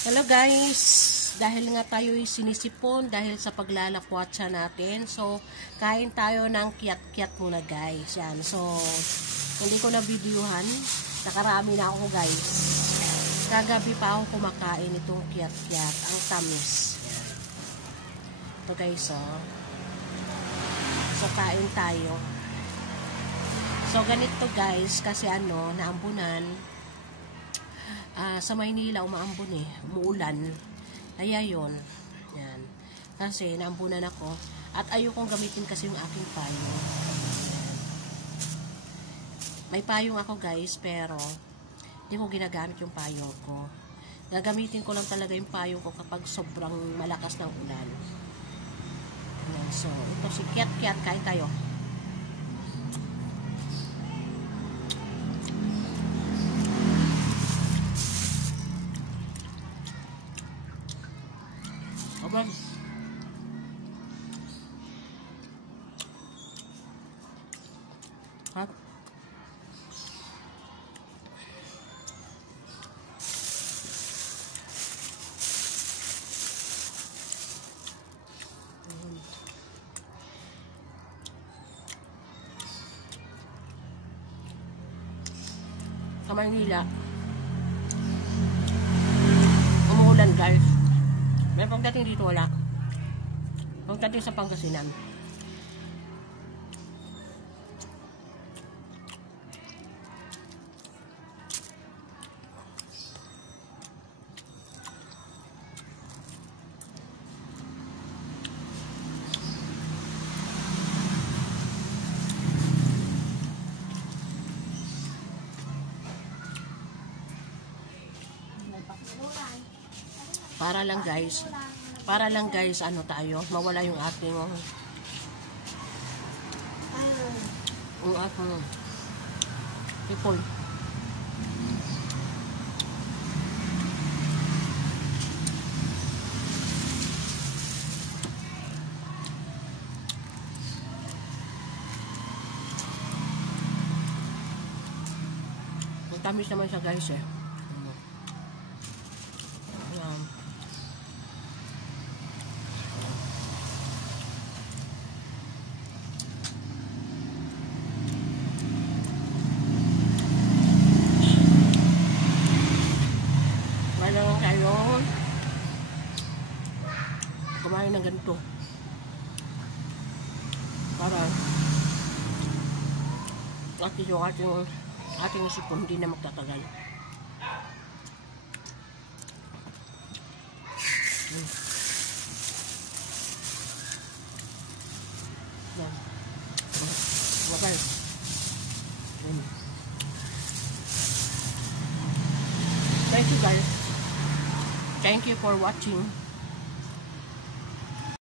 Hello guys, dahil nga tayo'y sinisipon dahil sa paglalakwatsa natin, so kain tayo ng kiat-kiat muna guys. Yan, so hindi ko na videohan, nakarami na ako guys. Kagabi pa ako kumakain itong kiat-kiat, ang tamis. Yan. Ito guys, so kain tayo. So ganito guys, kasi naambunan. Sa Maynila umaambon umuulan, kaya yun, yan, kasi naambunan ako at ayokong gamitin kasi yung aking payong. May payong ako guys, pero hindi ko ginagamit yung payong ko. Gagamitin ko lang talaga yung payong ko kapag sobrang malakas ng ulan. Yan, so ito si Kiat-Kiat, kain tayo. Abang. Hap. Sa Maynila umuulan guys. May pagdating dito wala. Pagdating sa Pangasinan. Para lang guys, mawala yung ating people. Tamis naman siya guys kumain ng ganito para ating sipon hindi na magtatagal. Yan. Okay. Thank you guys. Thank you for watching.